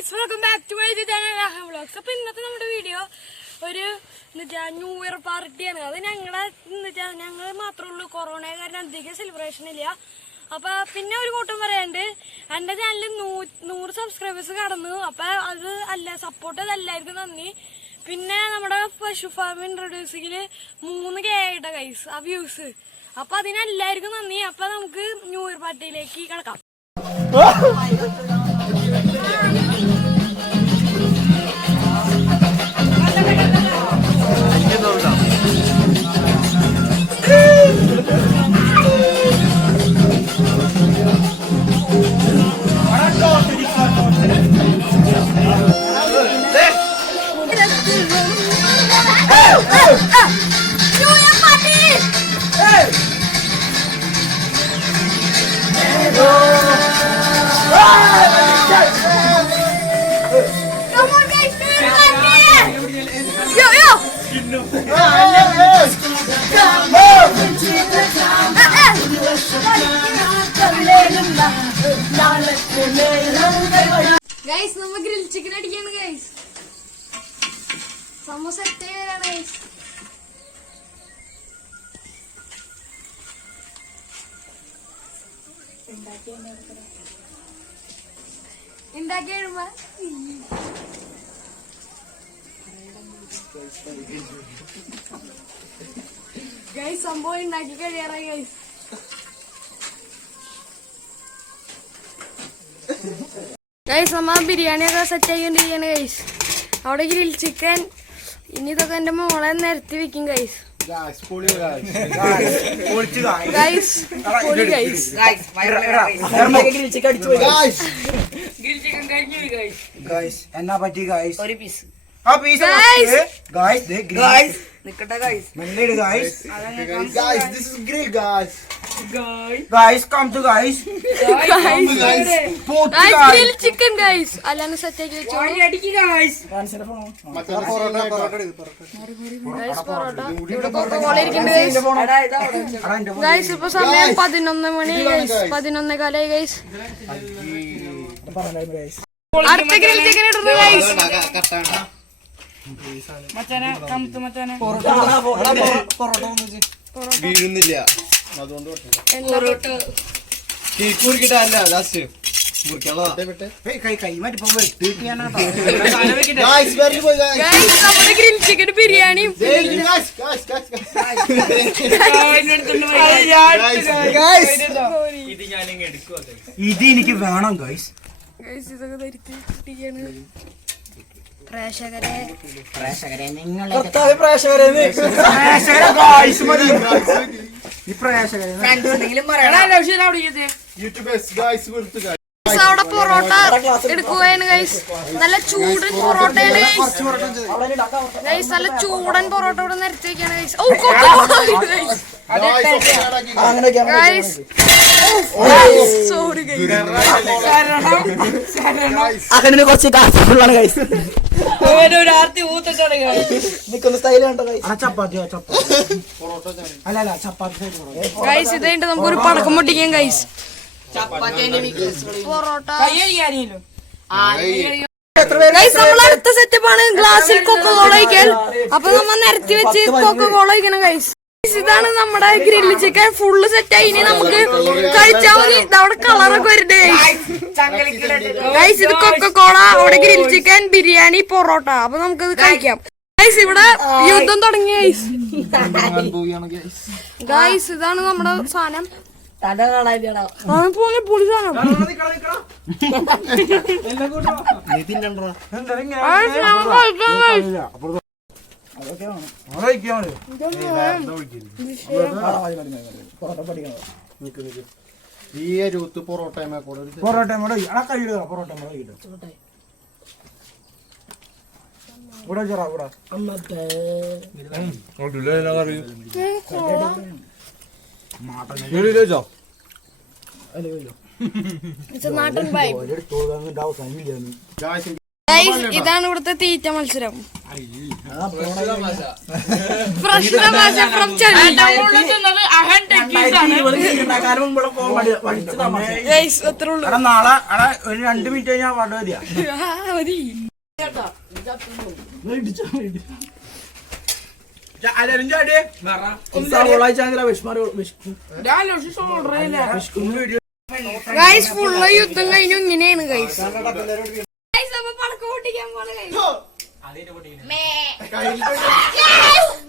Guys welcome back to my channel vlogs അപ്പൊ ഇന്നത്തെ നമ്മുടെ വീഡിയോ ഒരു എന്നുവെച്ചാ ന്യൂ ഇയർ പാർട്ടിയാണ് അത് ഞങ്ങളെ എന്നുവെച്ചാ ഞങ്ങൾ മാത്രമേ ഉള്ളൂ. കൊറോണ കാരണം അധികം സെലിബ്രേഷൻ ഇല്ല. അപ്പൊ പിന്നെ ഒരു കൂട്ടം പറയാണ്ട് എന്റെ ചാനലിൽ നൂറ് സബ്സ്ക്രൈബേഴ്സ് കടന്നു. അപ്പൊ അത് അല്ല സപ്പോർട്ട് ചെയ്ത് എല്ലാവർക്കും നന്ദി. പിന്നെ നമ്മുടെ പശു ഫാം ഇൻട്രൊഡ്യൂസിങ്ങിൽ മൂന്ന് കെ ആയിട്ട ഗൈസ് ആ വ്യൂസ് അപ്പൊ അതിനെല്ലാവർക്കും നന്ദി. അപ്പൊ നമുക്ക് ന്യൂ ഇയർ പാർട്ടിയിലേക്ക് കിടക്കാം. ഗൈസ് നമ്മ ഗ്രിൽ ചിക്കൻ അടിക്കാണ് ഗൈസ് സംഭവം സെറ്റ് ചെയ്യാണ് ഗൈസ് ഉണ്ടാക്കി കഴിയുമ്പോ? ഗൈസ് സംഭവം ഉണ്ടാക്കി കഴിയാറായി ഗൈസ് ഗൈസ് നമ്മ ബിരിയാണി ഒക്കെ സെറ്റ് ആയിക്കൊണ്ടിരിക്കുകയാണ് ഗൈസ് അവിടെ ഗ്രിൽ ചിക്കൻ ഇനി ഇതൊക്കെ എന്റെ മോളെ നിരത്തി വെക്കും ഗൈസ് എന്നാ പറ്റി ഗൈസ് ഒരു പീസ് ആ പീസ്. ഗൈസ് നിക്കട്ടെ guys മെല്ലിട് guys. Guys come to guys grill chicken guys അല്ലാണ്ട് സെറ്റ് ആക്കി വെച്ചോ പൊറോട്ട പൊറോട്ട ഗൈസ് പൊറോട്ട ഇപ്പൊ സമയം പതിനൊന്ന് മണി ഗൈസ് പതിനൊന്നേ കാലായി ഗൈസ് അടുത്ത ഗ്രിൽ ചിക്കൻ ഇടുന്നു ഗൈസ് മച്ചാനെ കമുത്ത് മച്ചാനെ. വീഴുന്നില്ല. അതുകൊണ്ട് ലാസ്റ്റ് ഗ്രിൽ ചിക്കൻ ഇത് എനിക്ക് വേണം ഗൈസ് ഗൈസ് ഇതൊക്കെ ധരിച്ച് ഇട്ടിരിക്കുകയാണ് പ്രേക്ഷകരെ. പ്രേക്ഷകരെ നിങ്ങളെ പ്രേക്ഷകരെ അവിടെ പൊറോട്ട എടുക്കുകയാണ് ഗൈസ് നല്ല ചൂടൻ പൊറോട്ടയാണ് ഗൈസ് നല്ല ചൂടൻ പൊറോട്ട ഇവിടെ നിരത്തി വെക്കാണ് ഗൈസ് ഓ ഗൈസ് അങ്ങനെ കുറച്ച് കാശുള്ളാണ് കൈസ് നിൽക്കുന്ന സ്റ്റൈൽ കണ്ടോ ഗൈസ് ഇതായിട്ട് നമുക്കൊരു പടക്കം പൊട്ടിക്കാം കൈസ് അടുത്ത സെറ്റപ്പ് ആണ്. ഗ്ലാസ്സിൽ കൊക്കോ കോള ഒഴിക്കൽ അപ്പൊ നമ്മ നിരത്തി വെച്ച് കൊക്കോ കോള ഒഴിക്കണം ഗൈസ് ഇതാണ് നമ്മുടെ ഗ്രില്ല് ചിക്കൻ ഫുള്ള് സെറ്റ് ആയി ഇനി നമുക്ക് കഴിച്ചാൽ മതി. അവിടെ കളറൊക്കെ വരട്ടെ ഗൈസ് ഇത് കൊക്ക കോള അവിടെ ഗ്രിൽ ചിക്കൻ ബിരിയാണി പൊറോട്ട. അപ്പൊ നമുക്കത് കഴിക്കാം. ഗൈസ് ഇവിടെ യുദ്ധം തുടങ്ങി ഗൈസ് ഗൈസ് ഇതാണ് നമ്മുടെ സാധനം. പോലെ പൊളി സാധനം. കഴിക്കാം guys. ഈ എരുത്ത് പൊറോട്ട കൂടെ ഒരു പൊറോട്ട മുട ആ കൈ ഇടുക പൊറോട്ട മുട ഇടുക ഇവിടെ ചെറ ഇവിടെ. It's a നാടൻ vibe. എടുത്തോളാം ഇതാണ് ഇവിടുത്തെ തീറ്റ മത്സരം. നാളെ ഒരു രണ്ട് മിനിറ്റ് കഴിഞ്ഞാൽ ഗൈസ് ഫുള്ള് യുദ്ധം കഴിഞ്ഞു ഇങ്ങനെയാണ് ഗൈസ് ഗൈസ് അപ്പൊ പടക്കം പൊട്ടിക്കാൻ പോണ ഗൈസ്